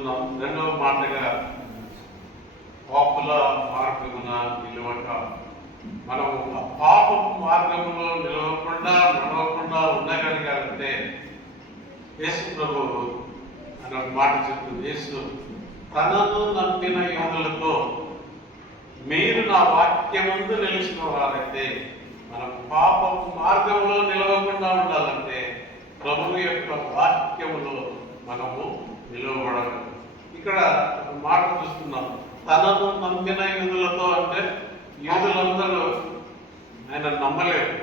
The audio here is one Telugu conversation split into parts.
చూస్తున్నాం. రెండవ మాటగా పాపుల మార్గమున నిలవక, మనము ఆ పాప మార్గంలో నడవకుండా ఉండగలిగాలంటే యేసు ప్రభు అని ఒక మాట చెప్తుంది. యేసు తనను నమ్మిన యోగులతో మీరు నా వాక్యమందు నిలిచిన వారైతే, మనం పాప మార్గంలో నిలవకుండా ఉండాలంటే ప్రభువు యొక్క వాక్యములో మనము నిలవబడాలి. ఇక్కడ ఒక మాట చూస్తున్నాం, తనను నమ్మిన యూదులతో అంటే యూదులందరూ ఆయన నమ్మలేరు.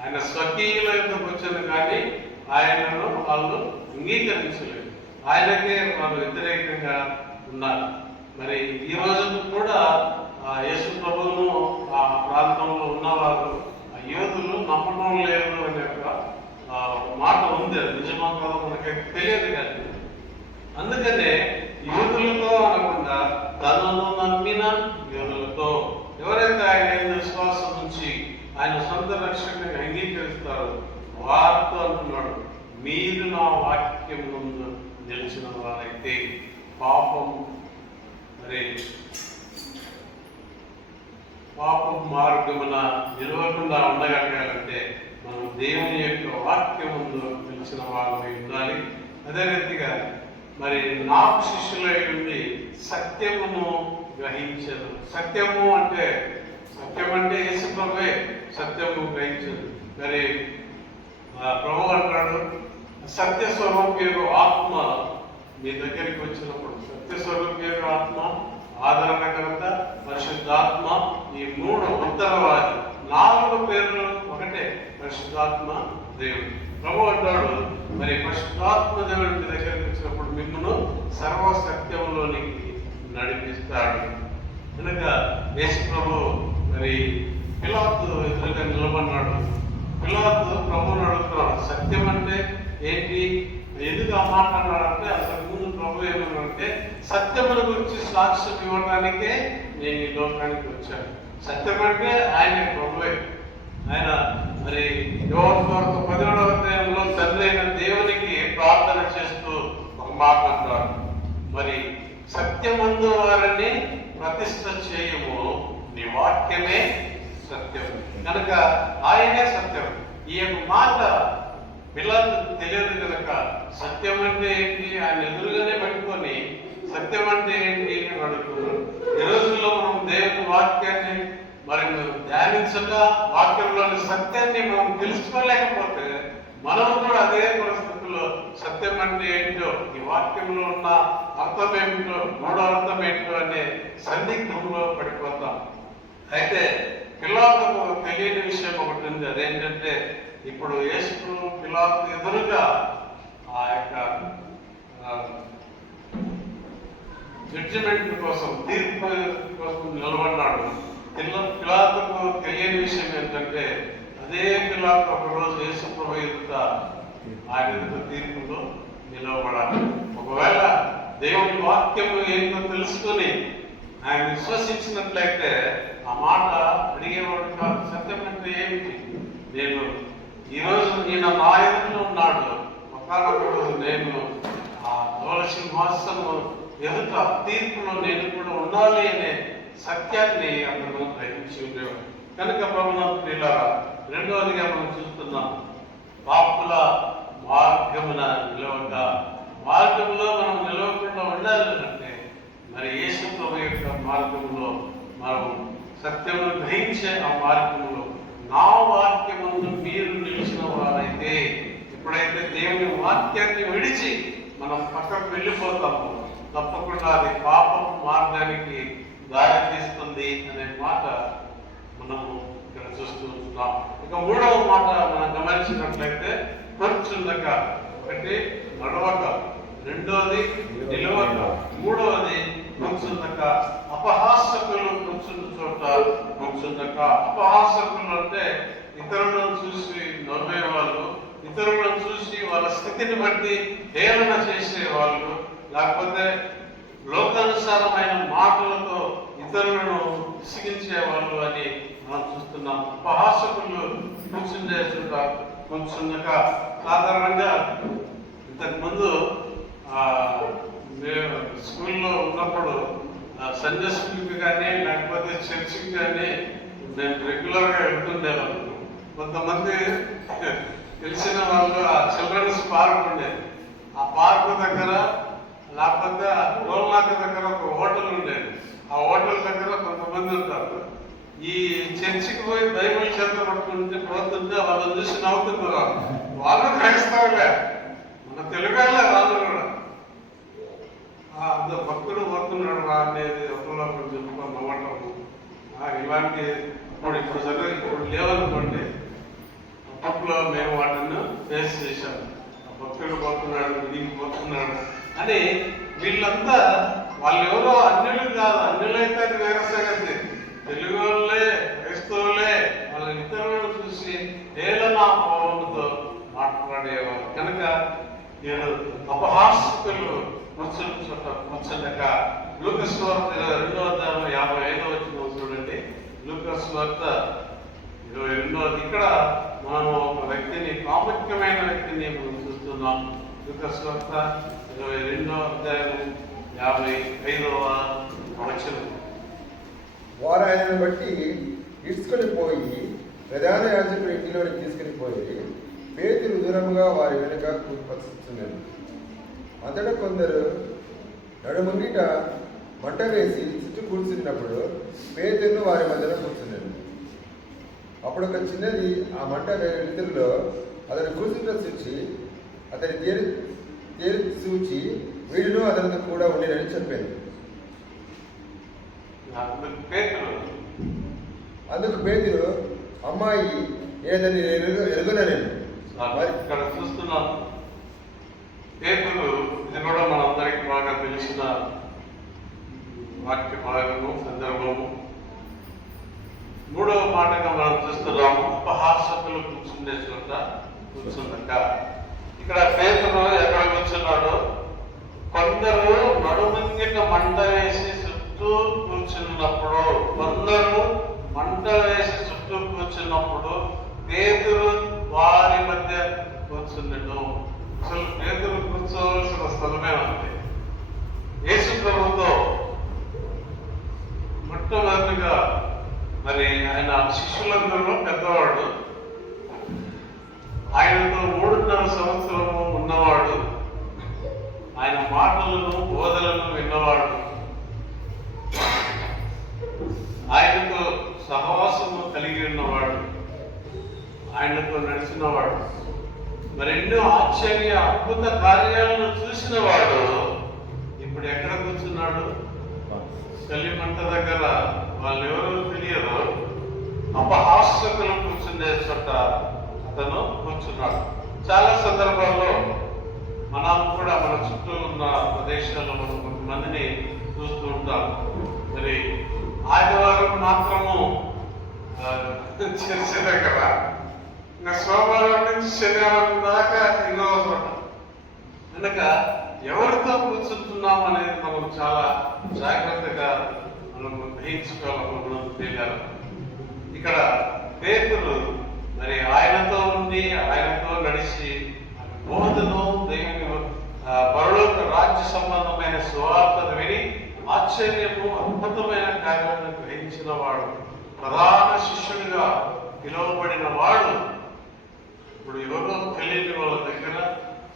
ఆయన స్వకీయుల ఎందుకు వచ్చింది కానీ ఆయనను వాళ్ళు అంగీకరించలేదు. ఆయనకే వాళ్ళు వ్యతిరేకంగా ఉన్నారు. మరి ఈ రోజు కూడా యేసు ప్రభువును ఆ ప్రాంతంలో ఉన్నవారు ఆ యూదులు నమ్మడం లేదు అనే ఒక మాట ఉంది. అది నిజమా కాదో మనకైతే తెలియదు. కానీ అందుకనే యూదులతో అనకుండా తనను నమ్మిన యూదులతో, ఎవరైతే ఆయన విశ్వాసం నుంచి ఆయన సొంత రక్షణని అంగీకరిస్తారో వారితో అంటున్నాడు, మీరు నా వాక్యం ముందు నిలిచిన వారైతే పాపం మార్గమున నిలవకుండా ఉండగలగాలంటే మనం దేవుని యొక్క వాక్యం ముందు నిలిచిన వాళ్ళమై ఉండాలి. అదే రీతిగా మరి నాకు శిష్యులై ఉండి సత్యమును గ్రహించదు. సత్యము అంటే యేసు ప్రభువే సత్యము గ్రహించదు. మరి ప్రభు అంటాడు, సత్య స్వరూపేరు ఆత్మ మీ దగ్గరికి వచ్చినప్పుడు, సత్య స్వరూపేరు ఆత్మ, ఆదరణకర్త, పరిశుద్ధాత్మ, ఈ మూడు ఉత్తరవాది, 4 పేర్లు ఒకటే, పరిశుద్ధాత్మ దేవుడు. ప్రభు అంటాడు, మరి పరిశుద్ధాత్మ దేవుడి దగ్గరికి వచ్చినప్పుడు మిమ్మల్ని సర్వసత్యంలోనికి నడిపిస్తాడు. కనుక యేసు ప్రభు మరి పిలాతు ఎదురుగా నిలబడినాడు. పిలాతు ప్రభువుని అడుగుతున్నాడు, సత్యం అంటే ఏంటి, ఎందుకు ఆ మాట అన్నాడంటే, అంతకుముందు ప్రభు ఏమన్నాడంటే, సత్యముల గురించి సాక్ష్యం ఇవ్వడానికే నేను ఈ లోకానికి వచ్చాను. సత్యం అంటే ఆయన ప్రభువే. ఆయన మరి యోహాను 17వ అధ్యాయంలో తండ్రి అయిన దేవునికి ప్రార్థన చేస్తూ ఒక మాట అంటాడు, మరి సత్యమందు వారిని ప్రతిష్ఠ చేయము, నీ వాక్యమే సత్యం. కనుక ఆయనే సత్యం. ఈ యొక్క మాట పిల్లలకు తెలియదు కనుక సత్యం అంటే ఏంటి ఆయన ఎదురుగానే పెట్టుకొని సత్యం అంటే ఏంటి అని అడుగుతున్నారు. ఈ రోజుల్లో మనం దేవుని వాక్యాన్ని మరి ధ్యానించక, వాక్యంలోని సత్యాన్ని మనం తెలుసుకోలేకపోతే మనం కూడా అదే పరిస్థితుల్లో సత్యం అంటే ఏంటో, ఈ వాక్యంలో ఉన్న అర్థం ఏమిటో, మూడో అర్థం ఏంటో అనే సందిగ్ధంలో పడిపోతాం. అయితే పిలాతుకు తెలియని విషయం ఒకటి ఉంది. అదేంటంటే, ఇప్పుడు యేసు పిలాతు ఎదురుగా ఆ యొక్క జడ్జిమెంట్ కోసం, తీర్పు కోసం నిలబడ్డాడు. పిలాతుకు తెలియని విషయం ఏంటంటే, అదే పిలాతు ఒకరోజు యేసు ప్రభు ఎదుట ఆయన ఎదుట తీర్పులో నిలవబడాలి. ఒకవేళ దేవుని వాక్యము ఏంటో తెలుసుకొని ఆయన విశ్వసించినట్లయితే ఆ మాట అడిగేవాడు కాదు. సత్యం అంటే ఏమిటి, నేను ఈరోజు ఈయన నా ఎదురులో ఉన్నాడు, ఒకనొకడు నేను ఆ దోల సింహాసనము ఎదుట తీర్పులో నేను కూడా ఉండాలి అనే సత్యాన్ని అందరూ గ్రహించి ఉండేవాడు. కనుక ప్రభుత్వ రెండవదిగా మనం చూస్తున్నాం, పాపుల మార్గమున నిలవక, మార్గంలో మనం నిలవకుండా ఉండాలంటే మరి యేసు ప్రభు యొక్క మార్గంలో మనం సత్యమును గ్రహించే ఆ మార్గంలో నా వాక్యమందు మీరు నిలిచిన వారైతే, ఎప్పుడైతే దేవుని వాక్యాన్ని విడిచి మనం పక్కకు వెళ్ళిపోతామో తప్పకుండా అది పాప మార్గానికి దారి తీస్తుంది అనే మాట మనము ఇక్కడ చూస్తూ ఉంటున్నాం. ఇక మూడవ మాట మనం గమనించినట్లయితే, కూర్చుండక, ఒకటి నడవక, రెండవది నిలవక, మూడవది కూర్చుండక. అపహాసకులు కూర్చున్న చోట కూర్చుండక. అపహాసకులు అంటే ఇతరులను చూసి నవ్వేవాళ్ళు, ఇతరులను చూసి వాళ్ళ స్థితిని బట్టి హేళన చేసేవాళ్ళు, లేకపోతే లోకానుసారమైన మాటలతో ఇతరులను విసిగించేవాళ్ళు అని మనం చూస్తున్నాం. అపహాసకులు కూర్చుండే చోట కూర్చుండక. సాధారణంగా ఇంతకుముందు మేము స్కూల్లో ఉన్నప్పుడు సండే స్కూల్కి కానీ లేకపోతే చర్చికి కానీ నేను రెగ్యులర్గా వెళ్తుండేవాళ్ళు. కొంతమంది తెలిసిన వాళ్ళు ఆ చిల్డ్రన్స్ పార్క్ ఉండేది, ఆ పార్క్ దగ్గర లేకపోతే ఆ టోల్నాక దగ్గర ఒక హోటల్ ఉండేది. ఆ హోటల్ దగ్గర కొంతమంది ఉంటారు. ఈ చర్చికి పోయి బైబిల్ చేత పట్టుకుంటే పోతుంటే వాళ్ళని చూసి నవ్వుతున్నారు. వాళ్ళు క్రైస్తవులే, మన తెలుగు వాళ్ళు కూడా అంత భక్తుడు పోతున్నాడు అనేది ఒకరిలో చెప్పుకొని నవ్వటం ఇలాంటి ఇప్పుడు చదివి ఇప్పుడు లేవనుకోండి. అప్పట్లో మేము వాటిని ఫేస్ చేశాము. భక్తుడు పోతున్నాడు, దీనికి పోతున్నాడు అని. వీళ్ళంతా వాళ్ళు ఎవరో అన్యులు కాదు, అన్యులైతే అది వేరే సంగతి. తెలుగు వాళ్ళే, క్రైస్తవులే వాళ్ళ ఇతరులను చూసి ఏలనా భావంతో మాట్లాడేవారు కనుక నేను అపహాస్యకులు కూర్చుండక లూకాసు వార్త 2:55 చూడండి. లూకాసు వార్త 22. ఇక్కడ మనం ఒక వ్యక్తిని, ప్రాముఖ్యమైన వ్యక్తిని మనం చూస్తున్నాం. లూకాసు వార్త 22:55. వారు ఆయనను బట్టి ఇడ్చుకొని పోయి ప్రధాన యాజకుడు ఇంటిలోకి తీసుకుని పోయి పేతురు దూరముగా వారి వెనుక కూర్చున్నారు. అంతటా కొందరు నడుముంగిట మంట వేసి చుట్టూ కూర్చున్నప్పుడు పేతురును వారి మధ్యలో కూర్చున్నారు. అప్పుడు ఒక చిన్నది ఆ మంట వెలుతురులో అతను కూర్చుంట చూచి అతని తేరి చూచి వీడును అతనితో కూడా ఉండినని చెప్పాను. అందుకు పేతురు, అమ్మాయి ఏదని ఎరుగున నేను ఇక్కడ చూస్తున్నాను. పేతురు, ఇది కూడా మనందరికి బాగా తెలిసిన వాక్య భాగము, సందర్భము. 3వ మాటగా మనం చూస్తున్నాము, ఉపహాసకులు కూర్చుండే చోట కూర్చుందక. ఇక్కడ పేతురు ఎక్కడ కూర్చున్నాడు? కొందరు నడుముంగిట మంట వేసి చుట్టూ కూర్చున్నప్పుడు, కొందరు మంట వేసి చుట్టూ కూర్చున్నప్పుడు పేతురు వారి మధ్య కూర్చున్నాడు. అసలు పేతురు కూర్చోవలసిన స్థలమే ఉంది. యేసు ప్రభుతో మొట్టమొదటిగా మరి ఆయన శిష్యులందరూ పెద్దవాడు, ఆయనతో 3.5 సంవత్సరము ఉన్నవాడు, ఆయన మాటలను బోధలను విన్నవాడు, ఆయనతో సహవాసము కలిగి ఉన్నవాడు, ఆయనతో నడిచినవాడు, మరెన్నో ఆశ్చర్య అద్భుత కార్యాలను చూసిన వాడు. ఇప్పుడు ఎక్కడ కూర్చున్నాడు? కలిమంట దగ్గర. వాళ్ళు ఎవరో తెలియదు, అపహాస్యకులు కూర్చునే చోట అతను కూర్చున్నాడు. చాలా సందర్భాల్లో మనం కూడా మన చుట్టూ ఉన్న ప్రదేశాల్లో మనం కొంతమందిని చూస్తూ ఉంటాం. మరి ఆదివారం మాత్రము చర్చ దగ్గర, ఇంకా సోమవారం నుంచి శనివారం దాకా ఇంకో చోట. కనుక ఎవరితో కూర్చుంటున్నాం అనేది మనం చాలా జాగ్రత్తగా మనం గ్రహించుకోవాలనుకున్నది తెలియాలి. ఇక్కడ పేతురు మరి ఆయనతో ఉండి, ఆయనతో నడిచి బోధను, దేవుని పరలోక రాజ్య సంబంధమైన సువార్తను విని ఆశ్చర్యము, అద్భుతమైన కార్యాలను గ్రహించిన వాడు, ప్రధాన శిష్యుడిగా పిలువబడిన వాడు. ఇప్పుడు ఎవరో తెలియని వాళ్ళ దగ్గర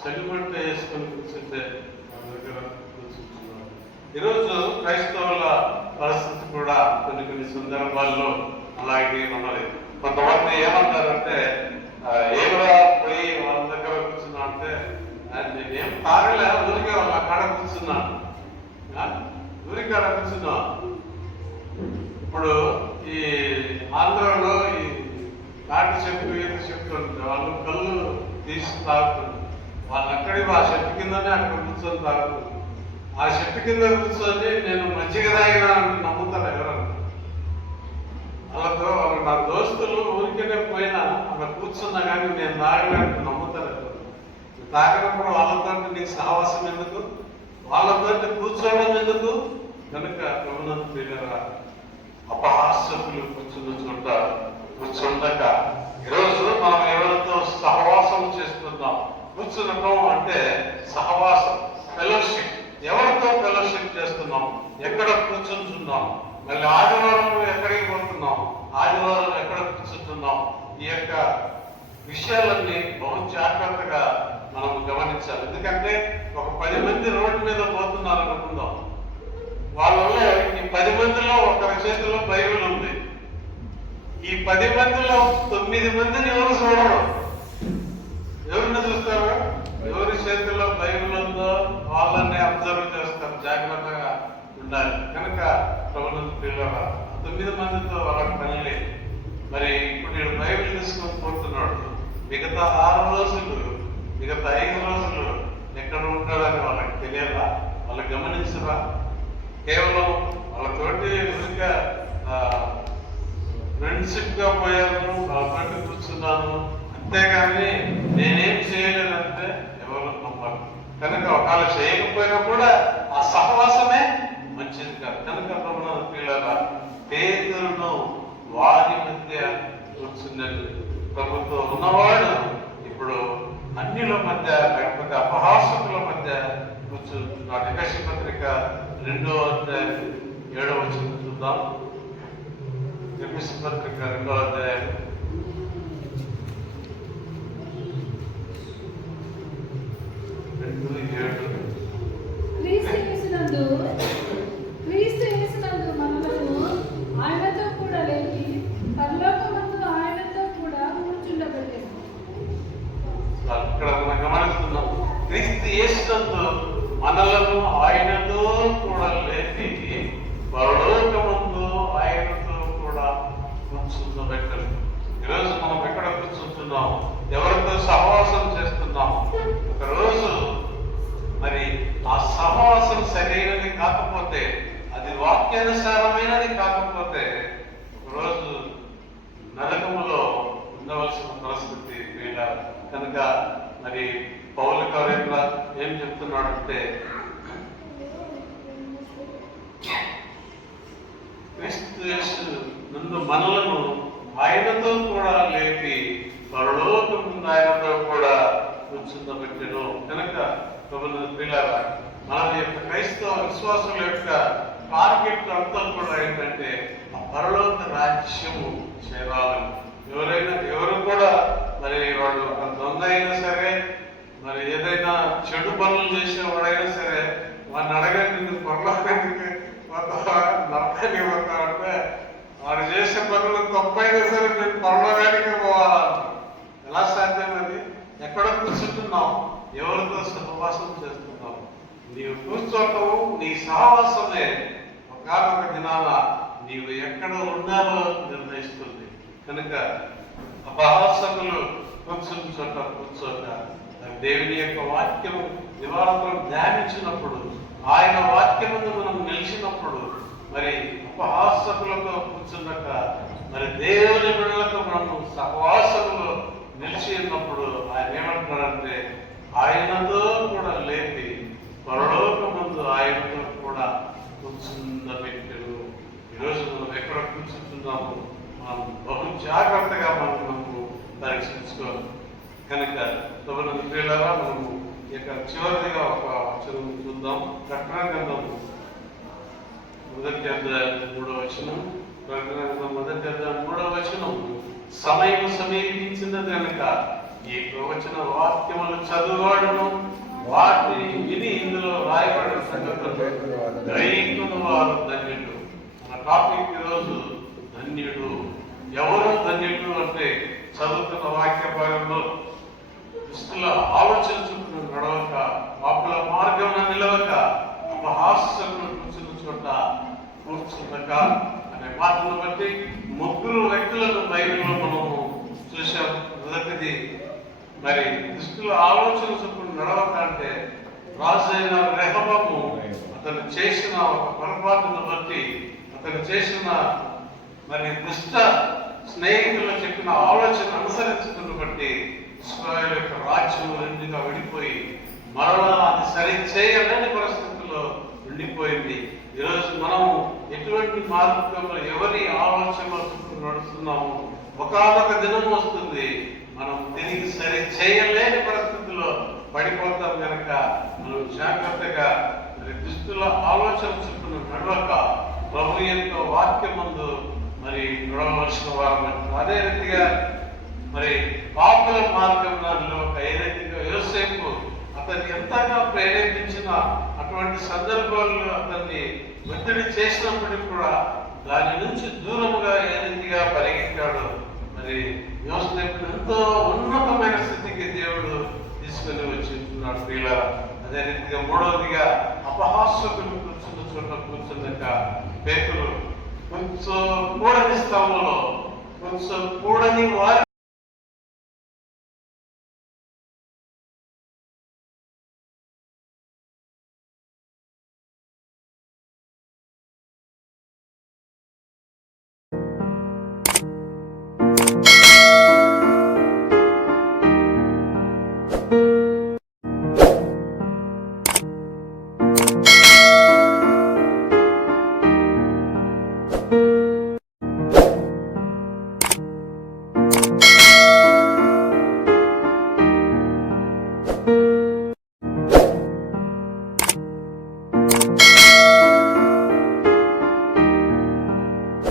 చలిమంట వేసుకొని కూర్చుంటే వాళ్ళ దగ్గర కూర్చుంటున్నాడు. ఈరోజు క్రైస్తవుల పరిస్థితి కూడా కొన్ని సందర్భాల్లో అలాగే ఉన్నది. కొంతమంది ఏమంటారంటే, ఏమరా పోయి వాళ్ళ దగ్గర కూర్చున్నా అంటే, నేనేం తాగలే, ఊరికే వాళ్ళ కాడ కూర్చున్నాను, ఊరికాడ కూర్చున్నా. ఇప్పుడు ఈ ఆంధ్రలో ఈ నాటి చెట్టు, ఈత చెట్టు ఉంటుంది, వాళ్ళు కళ్ళు తీసి తాగుతుంది. వాళ్ళు అక్కడి ఆ చెట్టు కిందనే అక్కడ కూర్చొని తాగుతుంది. ఆ చెట్టు కింద కూర్చొని నేను మజ్జిగ తాగినా అంటే నమ్ముతాను ఎవరన్నా? వాళ్ళతో వాళ్ళు నా దోస్తులు ఊరికేనే పోయినా అక్కడ కూర్చున్నా కానీ నేను తాగలేంటే నమ్ముతారు ఎవరు? తాగినప్పుడు వాళ్ళతో నీకు సహవాసం ఎందుకు? వాళ్ళతో కూర్చోవడం ఎందుకు? కనుక ప్రభునందు ప్రియులారా, అపహాస్యకులు కూర్చున్న చోట కూర్చుండక, ఈరోజు మనం ఎవరితో సహవాసం చేస్తున్నాం. కూర్చునటం అంటే సహవాసం, ఫెలోషిప్. ఎవరితో ఫెలోషిప్ చేస్తున్నాం, ఎక్కడ కూర్చుంటున్నాం, మళ్ళీ ఆదివారం ఎక్కడికి పోతున్నాం, ఆదివారం ఎక్కడ కూర్చుంటున్నాం, ఈ యొక్క విషయాలన్నీ బహు జాగ్రత్తగా మనం గమనించాలి. ఎందుకంటే ఒక 10 మంది రోడ్డు మీద పోతున్నారు అనుకుందాం, వాళ్ళలో ఈ 10 మందిలో ఒకరి చేతిలో బైబిల్ ఉంది. ఈ 10 మందిలో 9 మందిని ఎవరు చూడరు. ఎవరిని చూస్తారు? ఎవరి చేతిలో బైబిల్ ఉందో వాళ్ళని అబ్జర్వ్ చేస్తారు. జాగ్రత్తగా ఉండాలి. కనుక ప్రభుత్వ పిల్లల 9 మందితో వాళ్ళకి పని లేదు. మరి ఇప్పుడు నేను బైబిల్ తీసుకొని పోతున్నాడు, మిగతా 6 రోజులు, మిగతా 5 రోజులు ఎక్కడ ఉంటాడని వాళ్ళకి తెలియదా? వాళ్ళకి గమనించరా? కేవలం వాళ్ళతోటి ఫ్రెండ్షిప్ గా పోయాను, వాళ్ళతోటి కూర్చున్నాను, అంతేగాని నేనేం చేయలేదంటే ఎవరు నమ్మరు. కనుక ఒకవేళ చేయకపోయినా కూడా ఆ సహవాసమే మంచిది కాదు. కనుక పిల్లల పేదలను వారి మధ్య కూర్చున్నది ప్రభుత్వం ఉన్నవాడు ఇప్పుడు అన్యుల మధ్య లేకపోతే అపహాసకుల మధ్య కూర్చున్నాడు. ఎఫెసీ పత్రిక 2వ అధ్యాయం 7వ వచనం చూద్దాం. ఎఫెసీ పత్రిక 2వ అధ్యాయం 2:7. క్రీస్తు యేసునందు మనలను ఆయనతో కూడా లేపి పరలోకమందు ఆయనతో కూడా కూర్చుండబెట్టెను. ఇక్కడ మనం గమనిస్తున్నాం, క్రీస్తు యేసునందు మనలను ఆయనతో కూడా లేపి పరలోకమందు ఆయనతో కూడా కూర్చుండబెట్టెను. ఈరోజు మనం ఎక్కడ కూర్చుంటున్నాం, ఎవరితో సహవాసం చేస్తున్నాం? ఒకరోజు మరి ఆ సహవాసం సరైనది కాకపోతే, అది వాక్యానుసారమైనది కాకపోతే, ఒకరోజు నరకములో ఉండవలసిన పరిస్థితి వీళ్ళ. కనుక మరి పౌలు గారు ఏం చెప్తున్నాడంటే, క్రీస్తు యేసు నందు మనలను ఆయనతో కూడా లేపి పరలోకముందు ఆయనతో కూడా కూర్చుండబెట్టెను. కనుక పిల్లల మన యొక్క క్రైస్తవ విశ్వాసుల యొక్క టార్గెట్ అంతా కూడా ఏంటంటే ఆ పరలోక రాజ్యము చేరాలని. ఎవరు కూడా మరి వాడు ఒక దొంగ అయినా సరే, మరి ఏదైనా చెడు పనులు చేసేవాడైనా సరే, వాడిని అడగండి నువ్వు పరలోకానికి పోతావా, నరకానికి పోతావా అంటే, వాడు చేసే పనులు తప్పైనా సరే నేను పరలోకానికి పోవాలని. ఎలా సాధ్యం? అది ఎక్కడ కూర్చుంటున్నాం, ఎవరితో సహవాసం చేస్తున్నాం? నీవు కూర్చోటం, నీ సహవాసమే ఒకనొక దినాన నీవు ఎక్కడ ఉన్నారో నిర్ణయిస్తుంది. కనుక అపహాసకులు కూర్చుని చోట కూర్చోక దేవుని యొక్క వాక్యం నివారణం ధ్యానించినప్పుడు, ఆయన వాక్యమును మనం నిలిచినప్పుడు, మరి అపహాసకులతో కూర్చున్నాక మరి దేవుని బిడ్డలకు మనము సహవాసములో నిలిచి ఉన్నప్పుడు ఆయన ఏమంటున్నాడంటే, ఆయనతో కూడా లేపి పరలోకమందు ఆయనతో కూడా కూర్చుండబెట్టెను. ఈరోజు మనం ఎక్కడ కూర్చుంటున్నాము మనం బహు జాగ్రత్తగా మనము పరీక్షించుకోవాలి. కనుక పిల్లరా మనము ఇక చివరిగా ఒక వచనం చూద్దాం. ప్రకటన గ్రంథము 1వ అధ్యాయం 3వ వచనం. ప్రకటన గ్రంథం 1వ అధ్యాయం 3వ వచనం. సమయం సమీపించినది కనుక ఈ ప్రవచన వాక్యములు చదువువాడును వాటిని విని ఇందులో రాయబడిన సంగతులు గ్రహించుకున్న వారు ధన్యుడు. మన టాపిక్ ఈరోజు ధన్యుడు. ఎవరు ధన్యుడు అంటే, చదువుతున్న వాక్య భాగంలో దుష్టుల ఆలోచన చుట్టూ నడవక, పాపుల మార్గంలో నిలవక, అపహాస్యములు కూర్చున్న చోట కూర్చుండక అనే మాటను బట్టి 3 వ్యక్తులను బైబిల్లో మనము చూసాం. మొదటిది మరి దుష్టుల ఆలోచన చొప్పున నడవక అంటే, రాజైన రెహబాము అతను చేసిన ఒక పొరపాటును బట్టి, అతను చేసిన మరి దుష్ట స్నేహితులు చెప్పిన ఆలోచన అనుసరించడం బట్టి ఇశ్రాయేలు యొక్క రాజ్యం రెండుగా విడిపోయి మరలా అది సరి చేయలేని పరిస్థితుల్లో ఉండిపోయింది. ఈరోజు మనము ఎటువంటి మార్గంలో ఎవరి ఆలోచనలో చుట్టూ నడుస్తున్నాము, ఒకనొక దినం వస్తుంది మనం తిరిగి సరి చేయలేని పరిస్థితుల్లో పడిపోతాం. కనుక మనం జాగ్రత్తగా మరి దుస్తుల ఆలోచన చొప్పున నడవక ప్రభు యొక్క వాక్యమందు మరి నడవలసిన వారు. అదే రీతిగా మరి పాపుల మార్గంలో ఏ రీతిగా యోసేపు అతన్ని ఎంతగా ప్రేరేపించిన అటువంటి సందర్భాల్లో అతన్ని ఒత్తిడి చేసినప్పటికీ కూడా దాని నుంచి దూరముగా ఏ రీతిగా పరిగెత్తాడు. మరి యోసేపు ఎంతో ఉన్నతమైన స్థితికి దేవుడు తీసుకుని వచ్చింటున్నాడు ప్రియుల. అదే రీతిగా మూడవదిగా అపహాస్యకులు కూర్చున్న చోట కూర్చున్నాక పేతురు కొంచెం కూడని స్థలంలో కొంచెం కూడని వారి